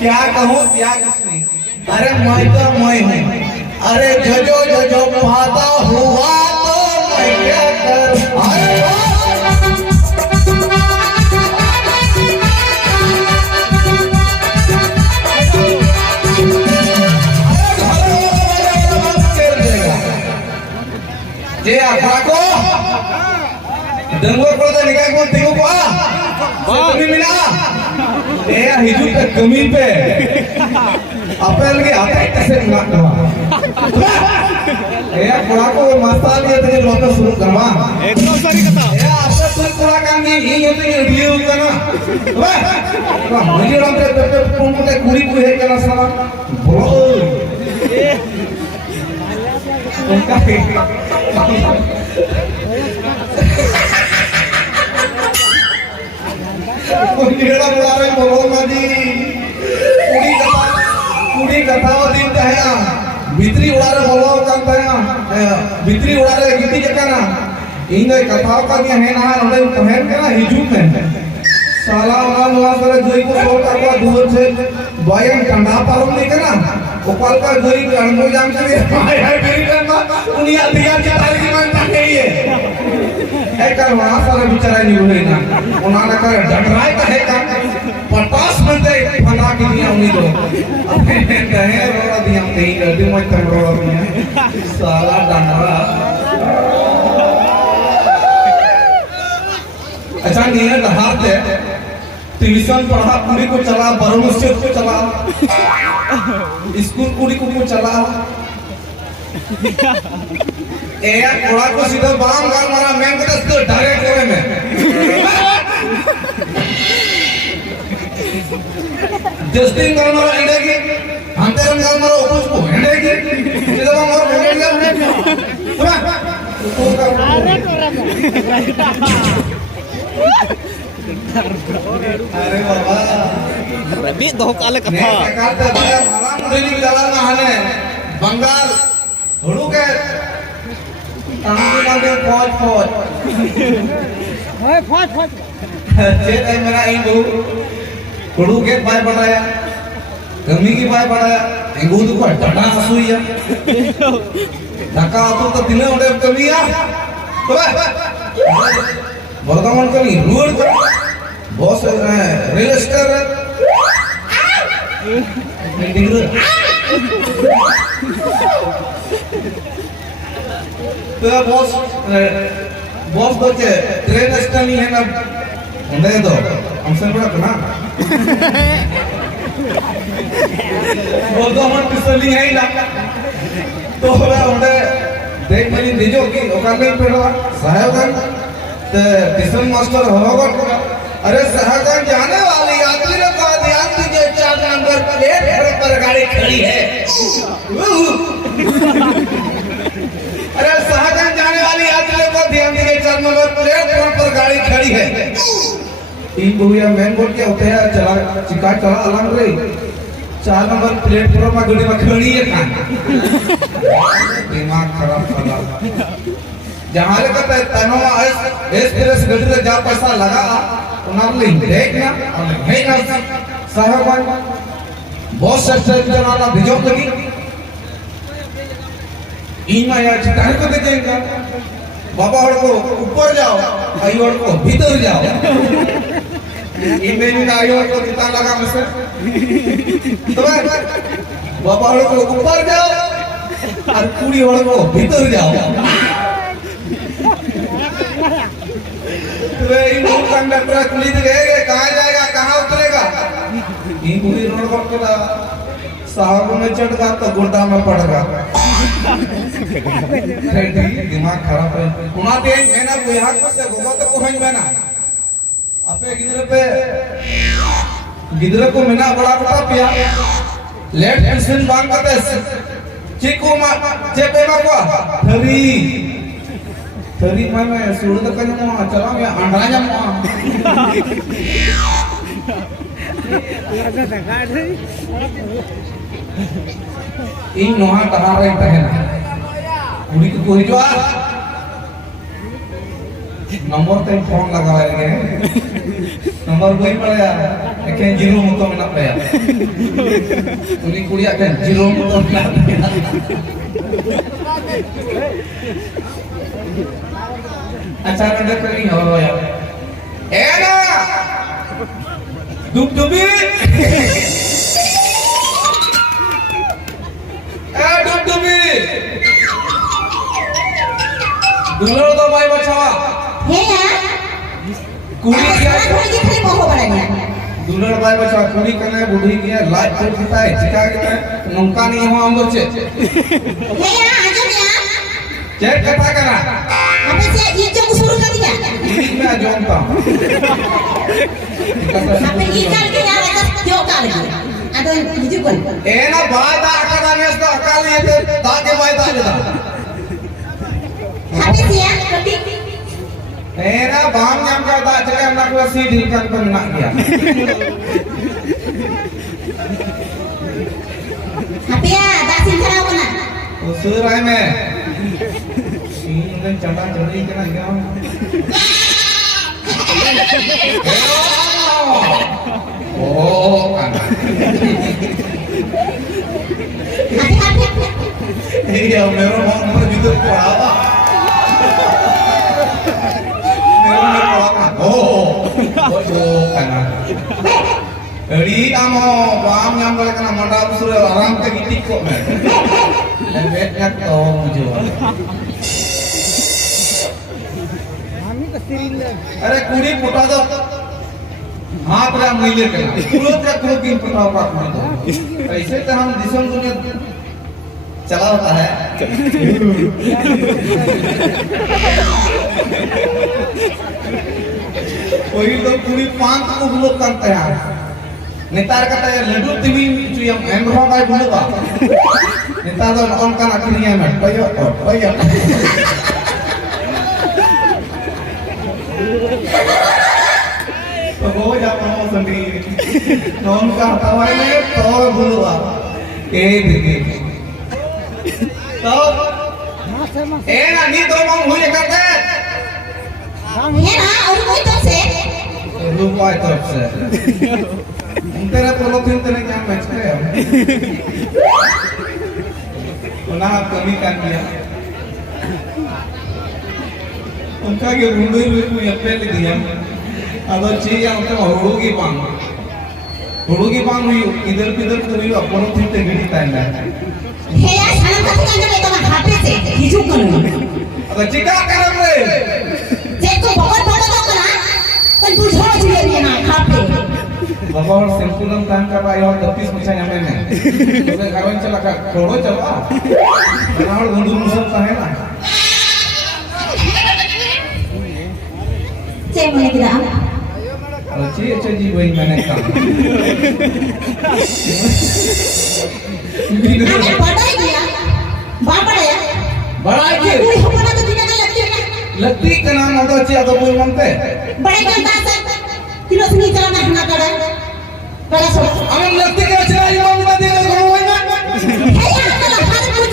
क्या कहूँ क्या किसने। अरे मैं तो मैं हूँ। अरे जो पाता हुआ तो मैं क्या कर। जे aku denggo ko ta nikah ko tengok ko kami mina hidup ke kami pe apa lagi apa कैसे nak करवा कोड़ा को मास्टर ये तने लोग शुरू करवा एकदम सही कथा आपका सुन कोड़ा कांगी ये होते हैं रिव्यू करना वाह मुझे हमसे पे कुड़ी को है करना साला बोलो उनका कुंडीड़ा बुला रहे बोलो मजी कुड़ी कथा दिन तहया भीतरी उड़ा रहे बोलो करता है भीतरी उड़ा रहे गिट्टी जकाना इंगे कथाओं का क्या है ना उन्हें पहन के ना हिजूम में साला वाला साला जोई को बोलता हुआ दूर से बायन ठंडा पालम नहीं करना उपाल का जोई अनुभव जान से हाय हाय मेरी करना उन्हीं दिया के ताली की मानता नहीं है कर वहाँ सारा बिचारा नहीं हुए ना उन्होंने कर डटराए का है का पटास बनते फना के दिया उन्हीं को अपने कहे रोड़ा दिया नहीं करती मैं तब रोड़ा दिया साला डंडरा अच्छा नहीं नहाते ट्यूशन पढ़ा कुड़ी को चला बरमस्जिद को चला स्कूल कुड़ी को चला यार कोड़ा को सीधा बाम गाल मारा मैं तो डायरेक्ट करे में जस्टिन गाल मारा इंडिया की अंतरन गाल मारा ओपुस को इंडिया की सीधा बाम मारा बोल गया अरे बाबा रबी दो काले कथा कहते हैं हराम मुझे जला ना हने बंगाल हुड़ू के तांगे फौज चेत है मेरा इंगू हुड़ू के बाय बढ़ाया कमी की बाय बढ़ाया इंगू तो कोई डटा हसुई है धक्का आतो तो दिने उड़े कमी है तो वर्तमान कमी रोड कर बॉस रियल एस्टेट तो बॉस बच्चे ट्रेन स्टेशन ही है ना उन्हें तो हमसे बड़ा करना वो तो हमारे पिस्तौल ही है ही ना तो उन्हें देख मेरी दिजो की ओकाले पेड़वा साहेबगंज तो टिशन मास्टर होगा अरे साहेबगंज जाने वाली यात्रियों को ध्यान दीजिए 4 नंबर प्लेटफॉर्म पर गाड़ी खड़ी है अरे साहेबगंज जाने वाली यात्रियों को ध्यान दीजिए 4 नंबर प्लेटफॉर्म पर गाड़ी खड़ी है तीन बुढ़िया मेन बोर्ड क्या होते हैं चला चिका चला अलग रही 4 नंबर प्लेटफॉर्म में गाड़ी में खड़ी है दिमाग खराब चला जहाँ लेकर तनो एक्सप्रेस गाड़ी में जा पैसा लगा उन्हें लिंक देखना और नहीं ना साहेबगंज बहुत स्टेशन चलाना भिजो लगी इमा या चितार को देखेंगे बाबा हड़ को ऊपर जाओ आई हड़ को भीतर जाओ इमेज में आई हड़ को चिता लगा मुझसे तो बाबा हड़ को ऊपर जाओ और पूरी हड़ को भीतर जाओ तो इन लोग कंडक्टर कुली देखेंगे कहाँ जाएगा कहाँ उतरेगा इन पूरी रोड पर तो साहब में चढ़ तो गुड्डा में पड़ेगा दिमाग खराब है उनाते मैंने बुया को से गोगो तो कोहन बना अपने गिदरे को मैंने बड़ा बड़ा पिया लेट एंसन बांग करते चिको मा चेपे मा को थरी मैं सुरत कन मो चला मैं अंडा मो इन नोहा टहा रे तहना कुड़ी को हिजवा नंबर ते फोन लगावा लगे नंबर कोई पड़े एके जीरो मतो मेना पे उनी कुड़िया के जीरो मतो मेना पे अच्छा नंदे करी हो या एना दुबदुबी दुबदुबी दुलो तो भाई बचावा हे या कुड़ी क्या थोड़ी खाली मोह पड़ाया दुलर भाई बचावा कुड़ी कने बुढ़ी के लाइट चल किता है चिका के नौका नहीं हो हम बच्चे हे या आजो या चेक कथा करा अबे से ये जो शुरू कर दिया ini मैं जोंता sampai ikan ke ya mereka jokal gitu atau hijau kan एना बायदा अकादमी से अकाल ये ताके बायदा लेता habis ya ketik एना बाम नाम का दा चले हमना को सीट हिलकन पर ना गया habis ya dasin cara mana Usur है मैं ini चंदा चंदी के ना गया oh kan iya mero mau gitu apa mero apa oh kan dari amo bam nyam balik kena mandap sudah orang ke gitik kok men dan bednya tong jual अरे कुड़ी फुटा दो हाथ रे मिले के पूरा का को की फटाव का दो ऐसे तो हम दिशम दुनिया चला होता है वही तो पूरी पांच को ब्लॉक करते हैं नेतार का तो लड्डू टीवी जो हम एम्ब्रो का बोलवा नेता तो ऑन का नखरिया में पयो तो वो जा पाओ संदी नॉन का हटावाई में तो बोलवा ए देखिए तो ए ना नी तो हम हुए करते हे ना और कोई तो से रूपाई तरफ से तेरा तो लोग तेरे क्या मैच करे ना कमी कर दिया उनका के रुंडे रुई को यप्पे ले दिया अब चीज हमसे हुड़ूगी पांग हुई इधर हुई अपन थिते गिड़ी तांगा हे या साला का तो ले तो हाथे से हिजू कनु अब चिका करम रे जे को बहुत बड़ा तो ना तो बुझो जुए भी ना हाथे बाबा और सिंपुलम टाइम का भाई और 30 मुछा यहां में तो घरन चला का छोड़ो चला ना और गुंडू मुसब का है ना चे मने किदा अच्छी जी वही मैंने कहा आपने बढ़ाई दिया बढ़ाया कोई होना तो दुनिया में लगती का नाम होता अच्छी तो कोई मनते बड़े का दास किलो से नहीं चलाना ना करे बड़ा सो हम लगती के अच्छा ये मामला दे दो वही ना हे यार हाथ को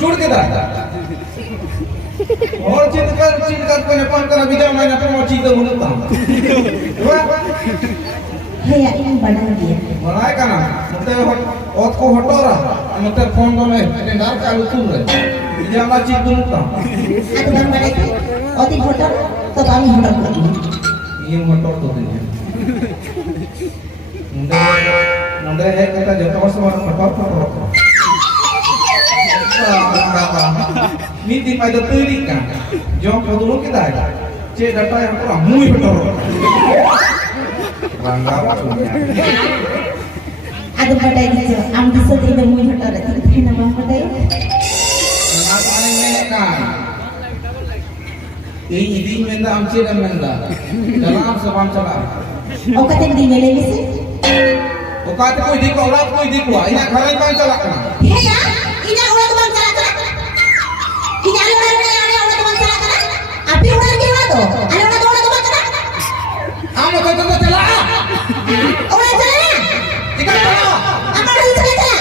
जुड़ के दा और चीज कर कोई अपन कर बिजा मैं अपन चीज तो बोलता हे यार इन बढ़ा दिया बनाए का ना मते और को हटो रहा मते फोन को में डाल का उतू रे बिजा मैं चीज बोलता तो हम बढ़ाई अति फोटो तो हम हटो ये मटो तो दे नंदे है कहता जतो वर्ष में फटो नीति pai do teurik kan jom ko dulu kita aja ce data yang kurang mui betul bangga punya ಅದು ಬಟಾಯಿ ದಿಸೋ ಆಮ್ ದಿಸೋದ್ರಿಂದ ಮುಯಿ ಹೊಟ್ಟರ ತಿಂತೀನಿ ನಮ್ಮ ಬಟಾಯಿ Matane menekan ini di menda amci dan menda dalam sebam salah ಓಕತೆ ದಿ ಮೇಲೆ ಬಿಸಿ okate koi di ko urat koi di ko ina kharai kan salah kana ಹೇ ಯಾ ಇನ ಉಳದ ಬಂದ ಚಲಾ ಚಲಾ ಇನ ಅಲ್ಲ ಉಳದ ಬಂದ ಚಲಾ ಚಲಾ ಅಪ್ಪಿ ಉಳದ ಕೆ ಮಾತು ಅಲ್ಲ ಉಳದ ಬಂದ ಚಲಾ amo to chala ಉಳದ ಚಲಾ tika chala ಅಮ್ಮ ಚಲಾ ಚಲಾ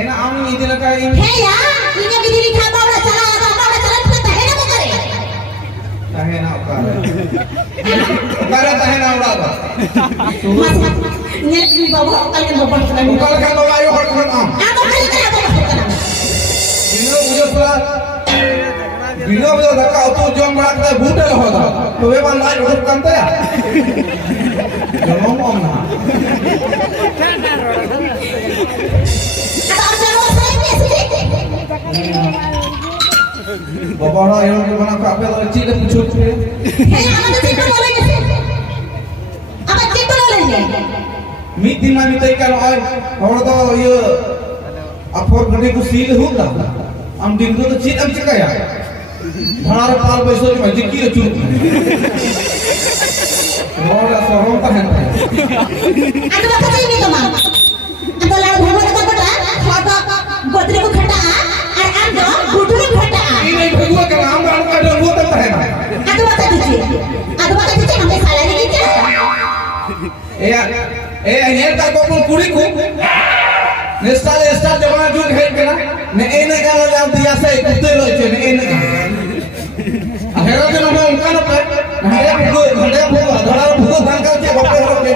ena am ini laka ini ಹೇ ಯಾ ಇನ ಬಿದಿ ಖಾತಾ ಉಳದ ಚಲಾ ಅಮ್ಮ ಚಲಾ ಅಂತ ಹೇಳ ಮಕರೆ tahena ukara tahena udah apa Mas nyet di bawah kalian bapak kalian. ukara kan lo ayo hot kan am Apa kali kenapa masukkan? bino ujo sala bino ujo dhaka auto jom brak da bute lo hoda to we ban lai hot kan ta ya ngomong om na Atau orang orang saya punya sendiri. bapak orang yang di mana kape lo cik dan muncul tu Hei, apa tu cinta boleh ni? Apa cinta boleh ni? mid din ma mitai kan oi orang tu ye afor gade ku seal hoda am din ko to cik am cika ya bhanar pal baiso ni majik ki achu orang sorong tahan Ada apa ini teman? Ada lalu bawa dekat kota, foto godri ko khata R ando gudu khata ini berdua kan am ran ka do wo tahan Ada apa tu? Ada apa tu hame salah ni kita? ini tak kau pun kuri ku Nestal jawab jujur head kena ne ene kalau yang dia saya kutu lo je ne ene akhirnya kan nama ungkan apa nah dia buku ada buku tangkal je bapak orang ni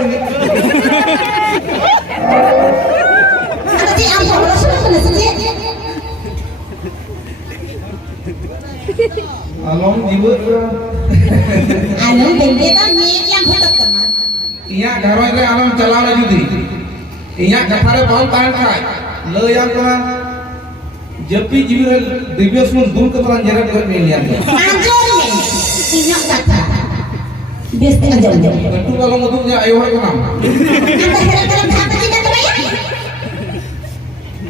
Ada di am bawa sudah selesai. along jibut Anu bende tak ni yang betul teman. iya garoi ke alam calana judi iya kafare bahon tahan khai le yang kena jepi jibir dibias mun dun ke peran jarak buat miliar Anjol ni, ingat kata. Bias tengah jauh-jauh. tentu kalau ngutupnya ayo hai kenam Anda heran-heran apa cinta terbayar?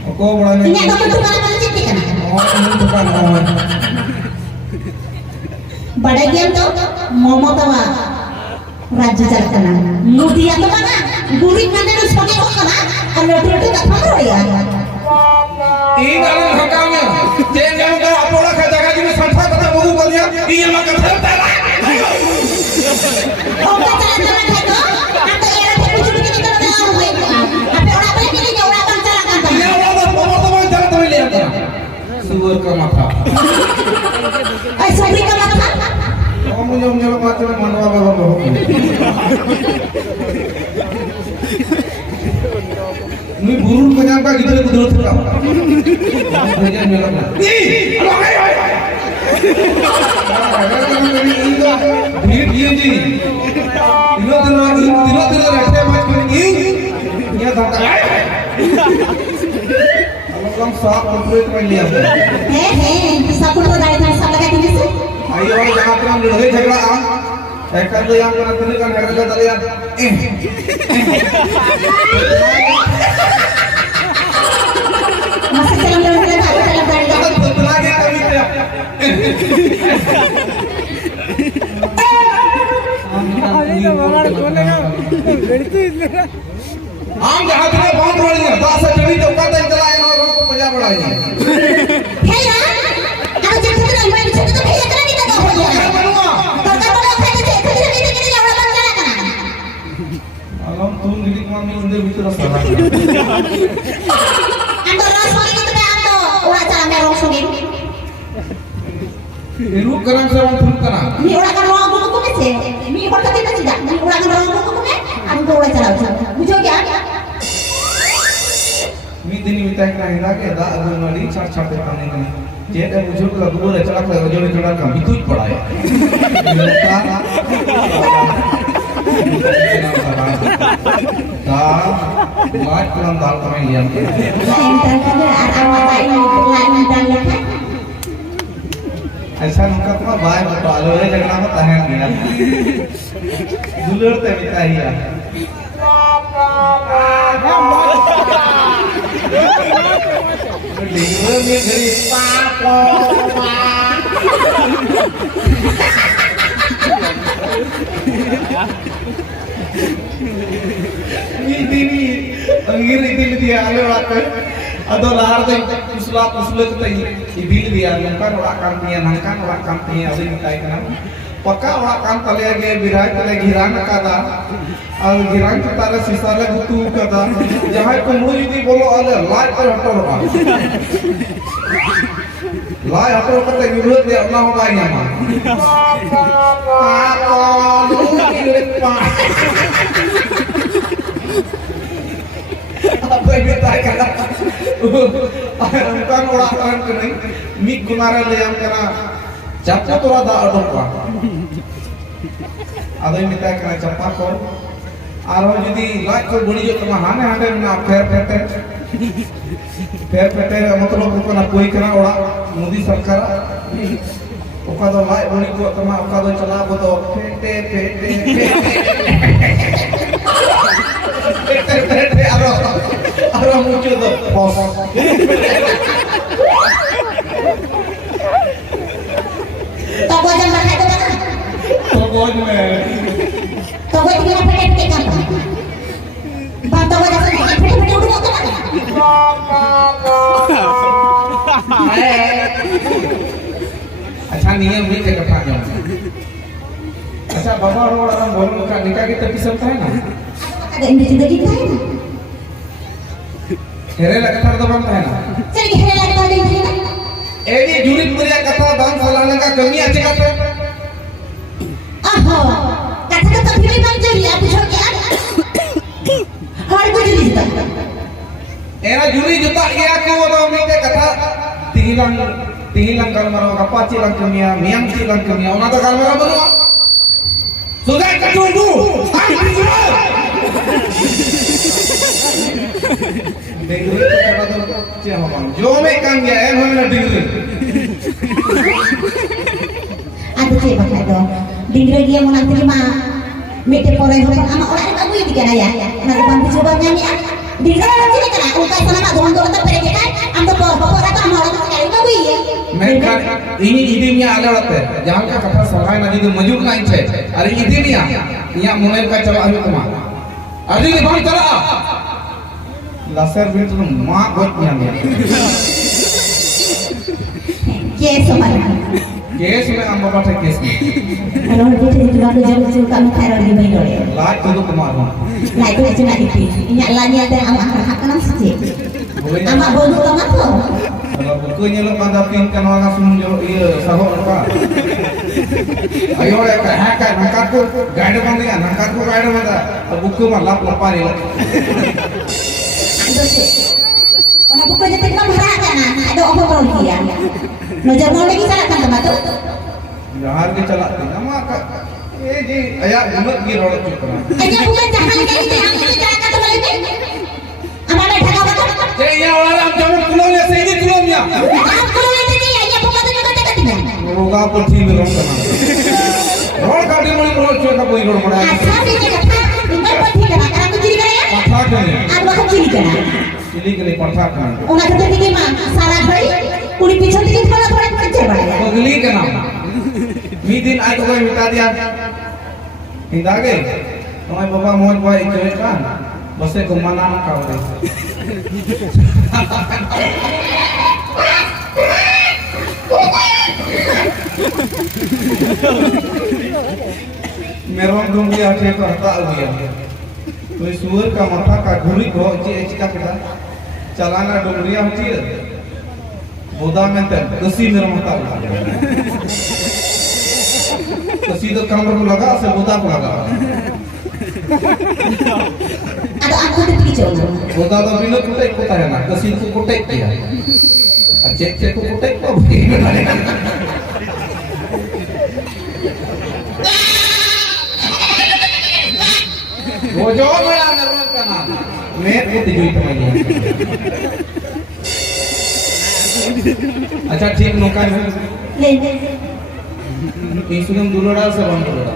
aku berani Ini ada bentuk mana cinta kan? ini bukan Bada game tu, momo tawa. Raja Jalkana. Mudia tu mana? Guring mana tu sebagai orang mana? Anda tu tak tahu ya? ini dalam hakamnya jangan jangan kau apa orang jaga jadi santai kata buku kalian iya makan santai Oh, cara-cara itu, atau era terpuji begini kalau dah orang baik. Tapi orang baik ini jauh orang cara kata. ini orang jalan terlihat suur ke mata Sobri ka mata? kamu nyolok macam mana bawa ini burung penyangka gitu betul betul hanya nyolok ih apa kayak ini tino rasa macam ini ya tak kalau sok komplit melihat Bisa pun dari tanah sampai ke sini sih. ayo jangan terang dulu jaga am kan tu yang kena tunjukkan harga kalian Masih dalam dari betul lagi kami tiap am jahat ini बहुत बढ़िया 10 चढ़ी तो कहते हैं चला इन औरों को मजा बढ़ाएंगे Hey ya, aku jadi sedang main di situ tuh hey kena kita tahu ya. Kalau kalau saya jadi kita yang orang cara kan. alam tuh ngidik mami indah bicara salah Ando rasanya itu dah ando. Orang cara merong sungin. Iru kerang sama turun kerang Ni orang kan orang buku tu sih. Ni orang kata tidak. Ni orang kan orang buku tu ni. Ando orang cara. Bujur ya? मीदिनी मिताई का हिंदा के दा अदन वाली चार चार ते पाने कने जेट है मुझे को दूर है चला के जोड़े जोड़ा का बितुई पड़ा है दा लाइट कलम दाल कमें लिया Lain dan kada awak lain dan lekat. ऐसा उनका तो बाय बता लो ये जगह में तहन गया दुलर ते मिताई है Linger ni dari papo. Ini angir ini dia ada waktu. Ada lahar tu pusla tu ini dia mungkin orang kampungnya nangkan orang kampungnya ada yang tay kenal. Paka orang kampung lagi birai lagi girang kada. और गिरान के तारे सिसाले गुतु कदा जहां को मुझे दी बोलो अले light पर हटो रहा Lai atau kata nyulut dia orang lainnya mah. Apa lu kirim pak? Apa yang kita kata? Bukan orang kening. Mik kemarin yang kena capnya tuh ada pak. Ada yang minta kena capak kok. Arah jadi like ko buni jo kemana ada na fair pete मतलब ओकरा कोई करा ओड़ा मोदी सरकार ओका तो light बनी को कमा ओका तो चला को तो फेटे आरो मुझे तो पॉस तो वजन बढ़ाए तो बना तो बोझ में तो वो इतना फेटे का बात तो वजन से फेटे उड़ जाता है अच्छा नियम भी के कथा जो अच्छा बाबा रोड आराम बोल का निकाह की तभी सब है ना ada yang जिंदगी का है ना हेरे लगता तो बनता है ना चल के हेरे लगता है ना एडी जुरी पुरिया कथा दान सालाना का कमी अच्छे का आहो कथा तो फिर बन जाई आप पूछो क्या हर कुछ लिखता एना जुरी जुता गया को तो मिटे कथा तिहिlang kalmaro kapaci lang kemia miang si lang kemia ona to kalmaro banua sudah ketudu degree kata to cia bang jo me kan ya en hoina degree ada sih pakai do degree dia mau nanti terima mete pore sama orang yang kamu itu kan ya nanti bang coba nyanyi degree nanti ni kan ukai sama doang tak perekan am to bapak rata am orang kali kamu ya mereka ini idenya ala rate jangan ka kata sarai na jadi majur na iche are idenya nya mulai ka chala ayu kuma adi ni bang chala laser bit tu ma got nya kes sama case में हम बाबा थे case में kalau dia itu baru jauh kami teror di Bali dole light तो कमाल nah itu aja nak itu ingat lagi ada amak hak kan sih amak bodoh kamu tuh kalau bukunya lo pada pin kan orang langsung iya sahur apa ayo ya kayak nangkat ko guide bang ya nangkat ko guide mata buku mah lap lapari itu sih orang bukunya tidak marah kan ada apa kalau dia nojar mau lagi salah kan teman tuh jahar ke chala nama ka ये जी आया हिम्मत की road चुप रहा aja bukan jangan kayak gitu yang itu jangan kata lagi apa ada kata kata जे या वाला हम जब कुलोnya सही कुलोnya आप kalau itu dia ya bukan itu kata kata रोगा पर थी में रोड करना रोड काटे मुड़ी रोड चुप का कोई रोड पड़ा asal dia kata ini pasti kata karena aku jadi kaya पठा करने aku akan jadi kaya इली के लिए पठा करना orang kata dia mah salah bari kuli pichon dia थोड़ा थोड़ा kerja bari पगली का नाम मी दिन आज कोई मिटा दिया हिंदा के तुम्हारे बाबा मोहन भाई इकरे का बसे को मना का हो मेरों डूंगी आटे को हटा लिया कोई सुअर का माथा का घुरी को चिका किया चलाना डोंगरिया होती है बोदा में तक कसी मेरा माथा कसी तो कमर को लगा से बोदा को लगा ada aku tuh pichon बोदा तो बिना कुटे कुटा है ना कसी को कुटे किया अच्छे अच्छे को कुटे को भी वो जो मेरा नरम का नाम मैं को तिजुई तुम्हारी अच्छा ठीक नौका है इसमें दुलोड़ा से बंद दुलोड़ा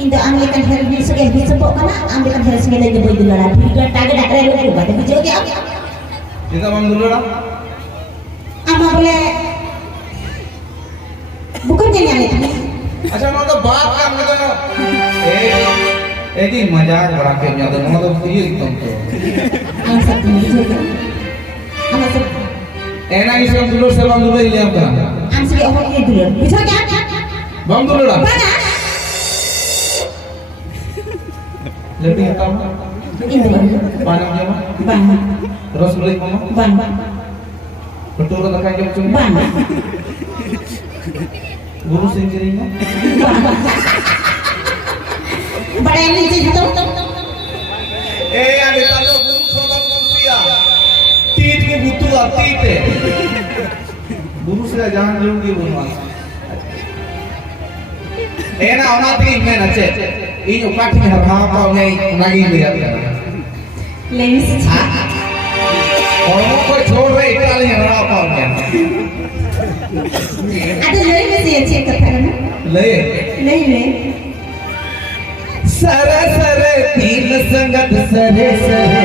Indo ambilkan hal bil segan bil sepok kana ambilkan hal segan lagi boy dulu lah video tagih dak relu lu bade video ke apa kita bang duloड़ा ama boleh bukan nyanyi itu अच्छा मैं तो बात कर मैं तो एक ही मजाक बड़ा के मैं तो ये तुम तो ang sa video ama sa एना इसमें दुलोड़ से बंद दुलोड़ ले हम करा ang sige ako ini dulu video ke apa बंद दुलोड़ा mana lebih tahu Indo panang jama bang terus beli mama bang betul photo रे दखा के चुम bang गुरु सिंह जी ने bada ini itu ए आगे तालो गुरु सोदम कुसिया तीत को गुतु अतीते गुरु से जान लूंगी बोलवा ए ना ओना ती मैं नचे इन उकाठी हरहा का ने नागी लिया lemis और कोई छोड़ रे इटाली हरहा का ने ada lemis ya cek katakan ले le सरे सरे तीन संगत सरे सरे